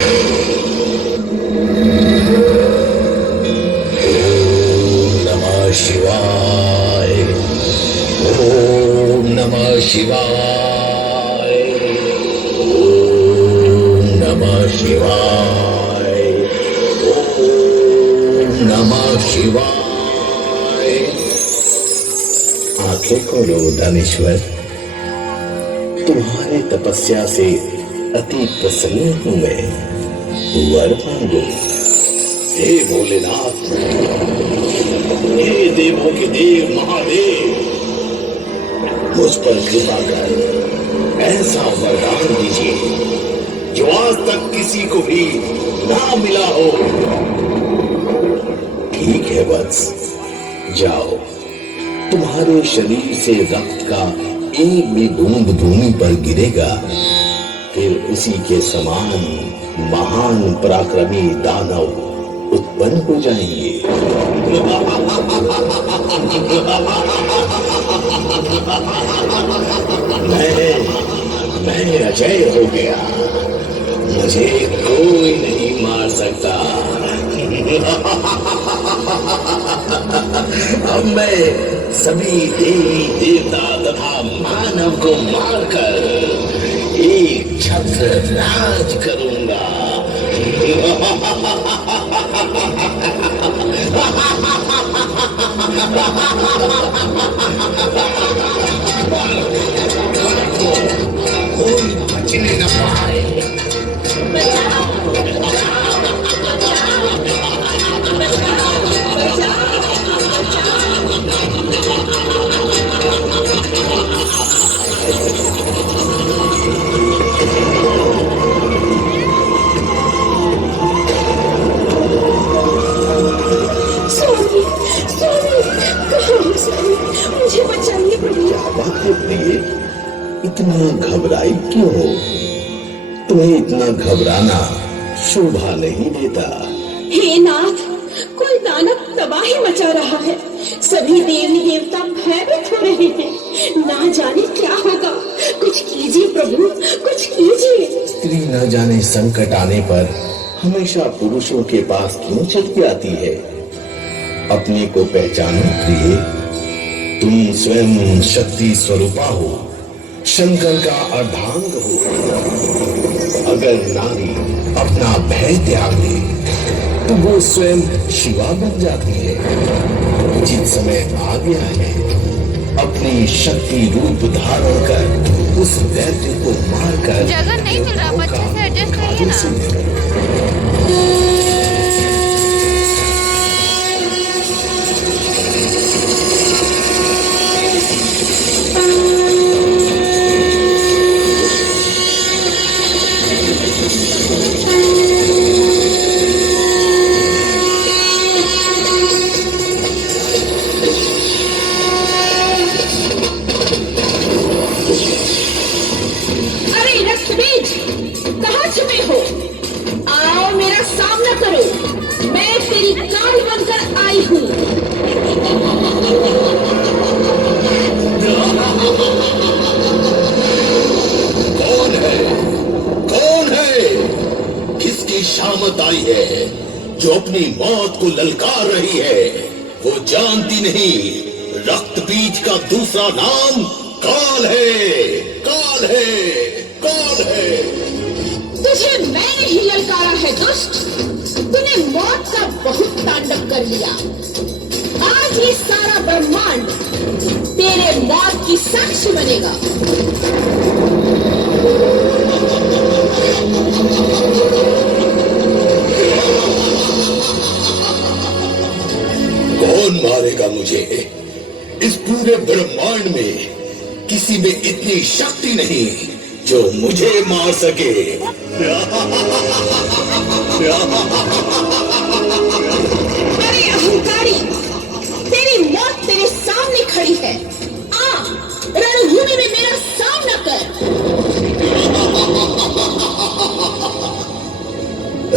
नमः शिवाय। ओम नमः शिवाय। ओम नमः शिवाय। ओम नमः शिवाय। आंखें खोलो दानेश्वर। तुम्हारे तपस्या से अति प्रसन्न हूं मैं। वर मांगो। हे भोलेनाथ, हे देवों के देव महादेव, मुझ पर कृपा कर ऐसा वरदान दीजिए जो आज तक किसी को भी ना मिला हो। ठीक है वत्स, जाओ। तुम्हारे शरीर से रक्त का एक भी बूंद भूमि पर गिरेगा, फिर उसी के समान महान पराक्रमी दानव उत्पन्न हो जाएंगे। मैं अजय हो गया। मुझे कोई नहीं मार सकता। अब मैं सभी देवी देवता तथा मानव को मारकर एक छत्र राज करूंगा। कोई बचने न पाए। मुझे बचाइए प्रभु। क्या बात है प्रिय, इतना घबराई क्यों हो? तुम्हें इतना घबराना शोभा नहीं देता। हे नाथ, कोई दानव तबाही मचा रहा है। सभी देवी देवता भयभीत हो रहे हैं। ना जाने क्या होगा। कुछ कीजिए प्रभु, कुछ कीजिए। स्त्री न जाने संकट आने पर हमेशा पुरुषों के पास क्यों चलती आती है? अपने को पहचानो प्रिय, तुम स्वयं शक्ति स्वरूपा हो, शंकर का अर्धांग हो। अगर नारी अपना भय त्याग दे तो वो स्वयं शिवा बन जाती है। जिस समय आ गया है, अपनी शक्ति रूप धारण कर उस दैत्य को मारकर जगह नहीं मिल रहा, बच्चे से एडजस्ट करिए ना। अरे रक्तबीज, कहाँ छुपे हो? आओ मेरा सामना करो। मैं तेरी काल बनकर आई हूँ। कौन है? कौन है? किसकी शामत आई है जो अपनी मौत को ललकार रही है? वो जानती नहीं, रक्त बीज का दूसरा नाम काल है। काल है। काल है। तुझे मैंने ही ललकारा है दुष्ट। तूने मौत का बहुत तांडव कर लिया। आज ये सारा ब्रह्मांड तेरे मौत की साक्षी बनेगा। कौन मारेगा मुझे? इस पूरे ब्रह्मांड में किसी में इतनी शक्ति नहीं जो मुझे मार सके। अरे अहंकारी, तेरी मौत तेरे सामने खड़ी है। आ, रणभूमि में मेरा सामना कर।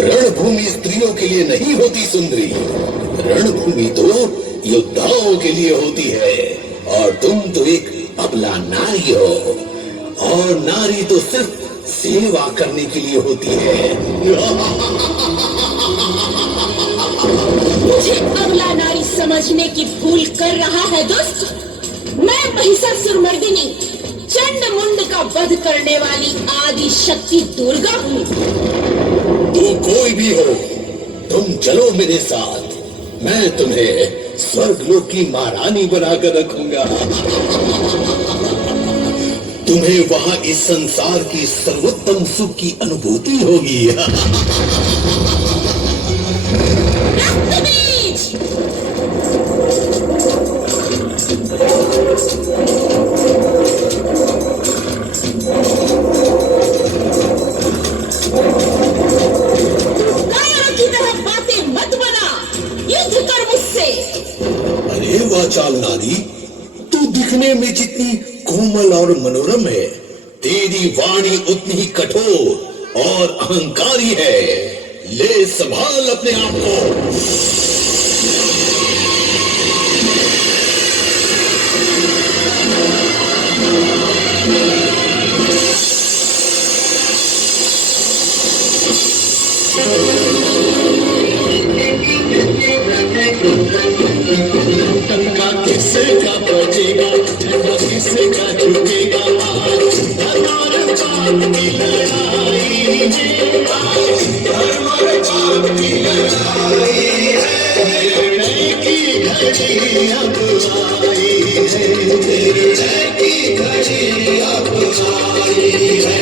रणभूमि स्त्रियों के लिए नहीं होती सुंदरी। रणभूमि तो योद्धाओं के लिए होती है, और तुम तो एक अबला नारी हो। और नारी तो सिर्फ सेवा करने के लिए होती है। मुझे अबला नारी समझने की भूल कर रहा है दुष्ट। मैं महिषासुरमर्दिनी चंड मुंड का वध करने वाली आदि शक्ति दुर्गा हूँ। तू कोई भी हो, तुम चलो मेरे साथ। मैं तुम्हें स्वर्गलोक की महारानी बनाकर रखूंगा। तुम्हें वहां इस संसार की सर्वोत्तम सुख की अनुभूति होगी। रक्तबीज! कायरों की तरह बातें मत बना, युद्ध कर मुझसे। अरे वाचाल नारी, तू दिखने में जितनी कोमल और मनोरम है, तेरी वाणी उतनी ही कठोर और अहंकारी है। ले संभाल अपने आप को। टंका किसे का बजेगा, झंडा किसे का झुकेगा, धर्म और जात की लड़ाई है, धर्म और जात की लड़ाई है, निर्णय की घड़ी अब आई है, निर्णय की घड़ी अब आई है।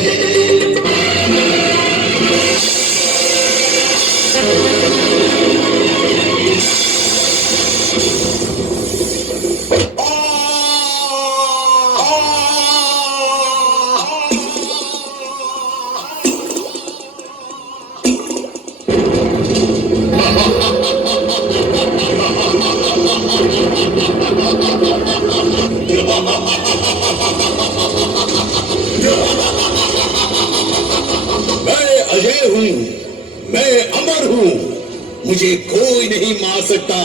मैं अजय हूँ, मैं अमर हूँ, मुझे कोई नहीं मार सकता।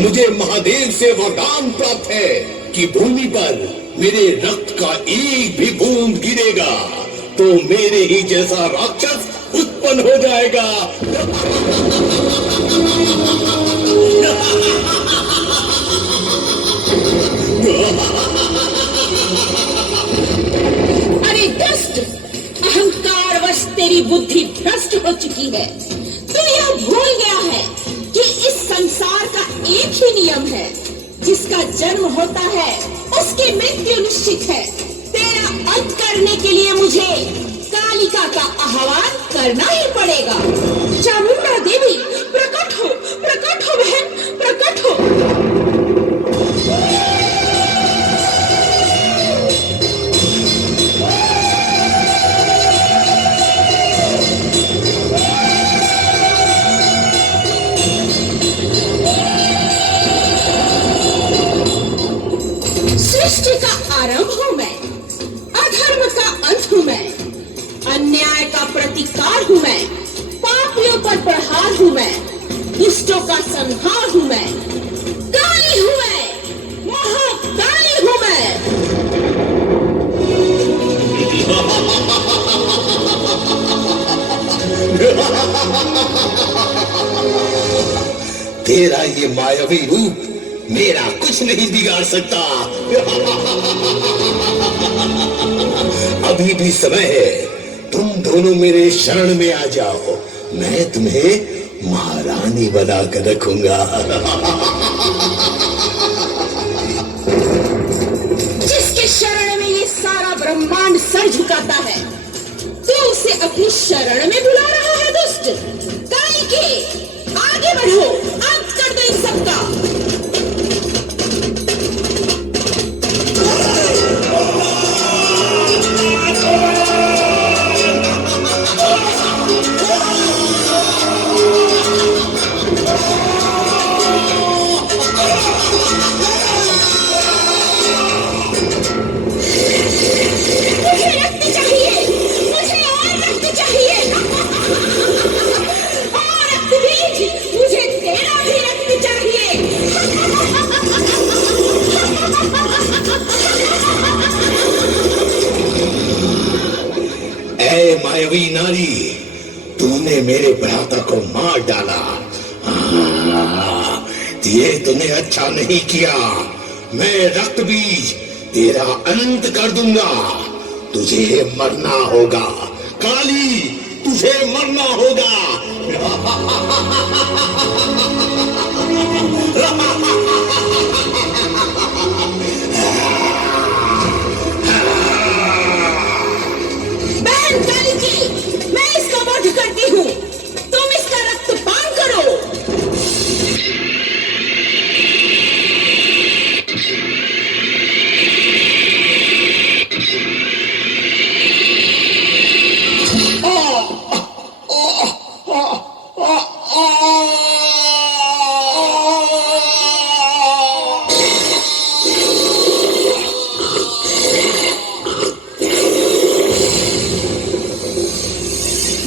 मुझे महादेव से वरदान प्राप्त है कि भूमि पर मेरे रक्त का एक भी बूंद गिरेगा तो मेरे ही जैसा राक्षस उत्पन्न हो जाएगा। अरे दुष्ट, अहंकारवश तेरी बुद्धि भ्रष्ट हो चुकी है। तू यह भूल गया है कि इस संसार का एक ही नियम है, जिसका जन्म होता है उसकी मृत्यु निश्चित है। तेरा अंत करने के लिए मुझे कालिका का आह्वान करना ही पड़ेगा। चामुंडा देवी, प्रकट हो बहन, प्रकट हो। सृष्टि का आरंभ हूँ मैं, अधर्म का अंत हूँ मैं, अन्याय का प्रतिकार हूँ मैं, पापियों पर प्रहार हूँ मैं, दुष्टों का संहार हूँ मैं, काली हूँ मैं, महाकाली हूँ मैं। तेरा ये मायावी रूप मेरा कुछ नहीं बिगाड़ सकता। अभी भी समय है, तुम दोनों मेरे शरण में आ जाओ। मैं तुम्हें महारानी बनाकर रखूंगा। जिसके शरण में ये सारा ब्रह्मांड सर झुकाता है, तू उसे अपनी शरण में बुला रहा है दुष्ट। कालिके, आगे बढ़ो, अंत कर दो इन सबका। मुझे रक्त चाहिए, मुझे और रक्त चाहिए। और रक्त बीज, मुझे तेरा भी रक्त चाहिए। तूने मेरे भ्राता को मार डाला। ये तूने अच्छा नहीं किया। मैं रक्त बीज तेरा अंत कर दूंगा। तुझे मरना होगा काली, तुझे मरना होगा। बहन काली जी, मैं इसका वध करती हूँ, तुम इसका रक्त पान करो।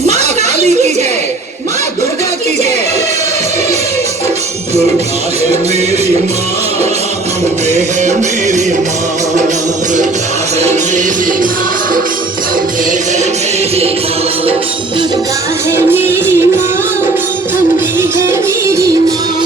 माँ काली की जय, माँ दुर्गा की जय। दुर्गा है मेरी माँ, अम्बे है मेरी माँ। दुर्गा है मेरी माँ, अम्बे है मेरी माँ। दुर्गा है मेरी माँ, अम्बे है मेरी माँ।